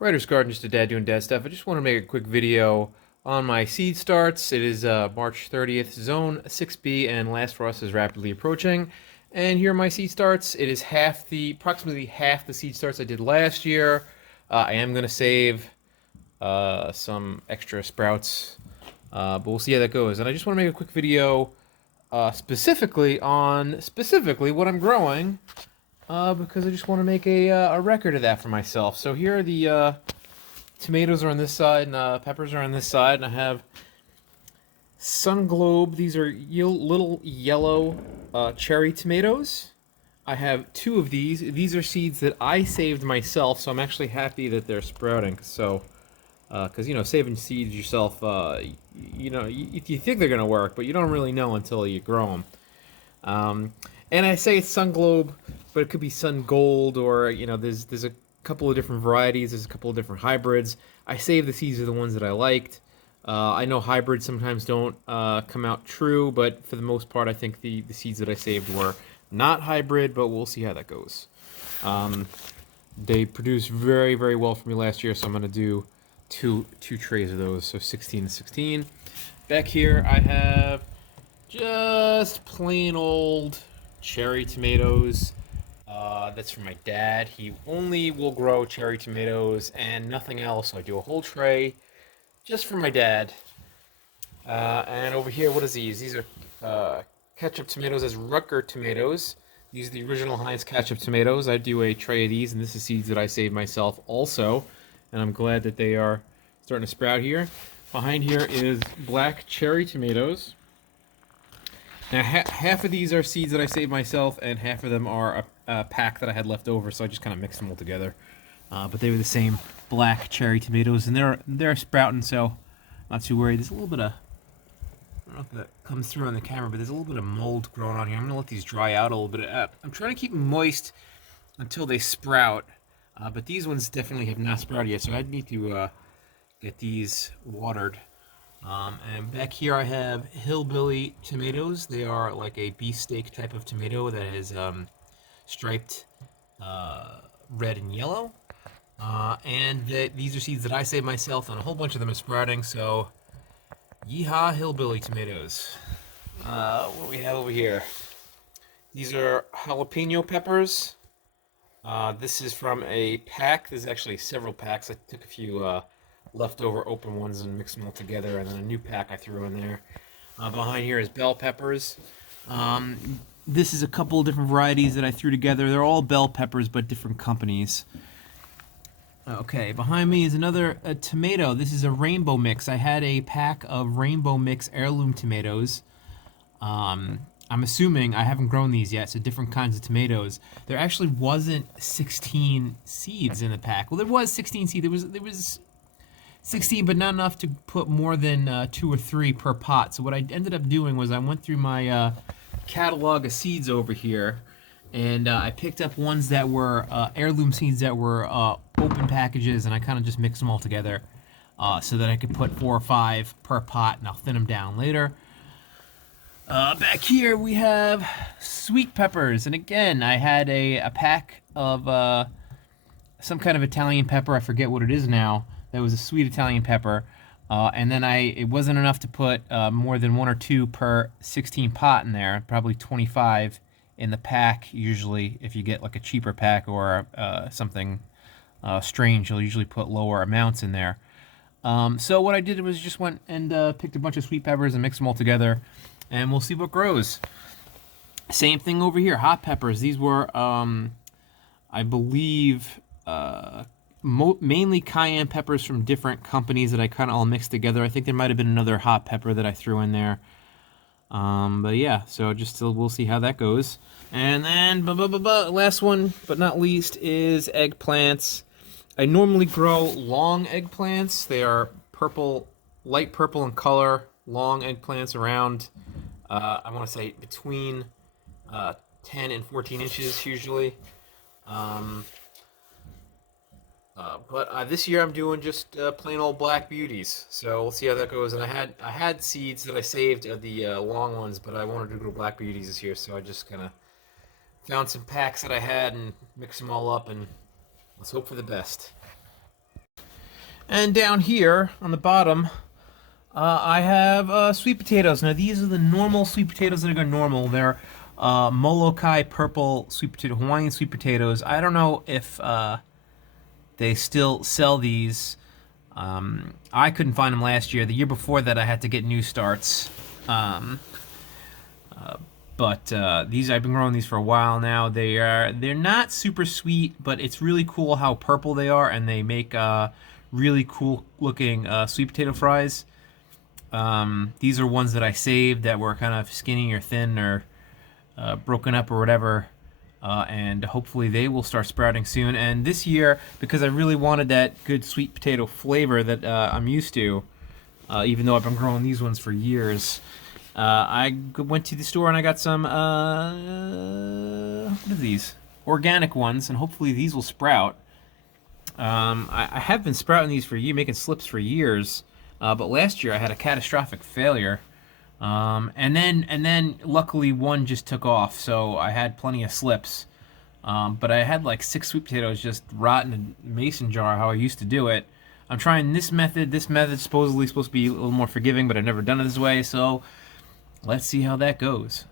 Writer's Garden, just a dad doing dad stuff. I just want to make a quick video on my seed starts. It is March 30th, Zone 6B, and Last Frost is rapidly approaching. And here are my seed starts. It is approximately half the seed starts I did last year. I am going to save some extra sprouts, but we'll see how that goes. And I just want to make a quick video specifically what I'm growing. Because I just want to make a record of that for myself. So here are the tomatoes are on this side, and peppers are on this side, and I have Sun Globe. These are little yellow cherry tomatoes. I have two of these. These are seeds that I saved myself, so I'm actually happy that they're sprouting. So, because saving seeds yourself, you think they're gonna work, but you don't really know until you grow them. And I say it's Sun Globe, but it could be Sun Gold, or there's a couple of different varieties. There's a couple of different hybrids. I saved the seeds of the ones that I liked. I know hybrids sometimes don't come out true, but for the most part, I think the seeds that I saved were not hybrid. But we'll see how that goes. They produced very, very well for me last year, so I'm gonna do two trays of those. So 16 and 16. Back here, I have just plain old cherry tomatoes. That's for my dad. He only will grow cherry tomatoes and nothing else. So I do a whole tray just for my dad. And over here, what is these? These are ketchup tomatoes as Rucker tomatoes. These are the original Heinz ketchup tomatoes. I do a tray of these, and this is seeds that I saved myself also. And I'm glad that they are starting to sprout here. Behind here is black cherry tomatoes. Now, half of these are seeds that I saved myself, and half of them are a pack that I had left over, so I just kind of mixed them all together. But they were the same black cherry tomatoes, and they're sprouting, so not too worried. There's a little bit of, I don't know if that comes through on the camera, but there's a little bit of mold growing on here. I'm going to let these dry out a little bit. I'm trying to keep them moist until they sprout, but these ones definitely have not sprouted yet, so I need to get these watered. And back here I have Hillbilly tomatoes. They are like a beefsteak type of tomato that is striped red and yellow. These are seeds that I saved myself, and a whole bunch of them are sprouting, so yeehaw Hillbilly tomatoes. What do we have over here? These are jalapeno peppers. This is from a pack. There's actually several packs. I took a few leftover open ones and mixed them all together, and then a new pack I threw in there. Behind here is bell peppers. This is a couple of different varieties that I threw together. They're all bell peppers, but different companies. Okay, behind me is another tomato. This is a rainbow mix. I had a pack of rainbow mix heirloom tomatoes. I'm assuming I haven't grown these yet, so different kinds of tomatoes. There actually wasn't 16 seeds in the pack. Well, there was 16 seeds. There was 16, but not enough to put more than 2 or 3 per pot. So what I ended up doing was I went through my catalog of seeds over here, and I picked up ones that were heirloom seeds that were open packages, and I kind of just mixed them all together so that I could put 4 or 5 per pot, and I'll thin them down later. Back here we have sweet peppers, and again I had a pack of some kind of Italian pepper. I forget what it is now. That was a sweet Italian pepper, and then it wasn't enough to put more than 1 or 2 per 16 pot in there. Probably 25 in the pack usually. If you get like a cheaper pack or something strange, you'll usually put lower amounts in there. So what I did was just went and picked a bunch of sweet peppers and mixed them all together, and we'll see what grows. Same thing over here, hot peppers. These were, I believe, mainly cayenne peppers from different companies that I kind of all mixed together. I think there might have been another hot pepper that I threw in there. But yeah, so we'll see how that goes. And then, last one but not least is eggplants. I normally grow long eggplants. They are purple, light purple in color, long eggplants around, I want to say between 10 and 14 inches usually. But this year I'm doing just plain old black beauties, so we'll see how that goes. And I had seeds that I saved of the long ones, but I wanted to grow black beauties this year, so I just kind of found some packs that I had and mixed them all up, and let's hope for the best. And down here on the bottom, I have sweet potatoes. Now these are the normal sweet potatoes that are normal. They're Molokai purple sweet potato, Hawaiian sweet potatoes. I don't know if they still sell these. I couldn't find them last year. The year before that, I had to get new starts. But these, I've been growing these for a while now. They're not super sweet, but it's really cool how purple they are, and they make really cool looking sweet potato fries. These are ones that I saved that were kind of skinny or thin or broken up or whatever. And hopefully they will start sprouting soon. And this year, because I really wanted that good sweet potato flavor that I'm used to, even though I've been growing these ones for years, I went to the store and I got some, what are these? Organic ones, and hopefully these will sprout. I have been sprouting these for years, making slips for years, but last year I had a catastrophic failure. And then luckily one just took off, so I had plenty of slips. But I had like 6 sweet potatoes just rot in a mason jar, how I used to do it. I'm trying this method. This method supposedly supposed to be a little more forgiving, but I've never done it this way, so let's see how that goes.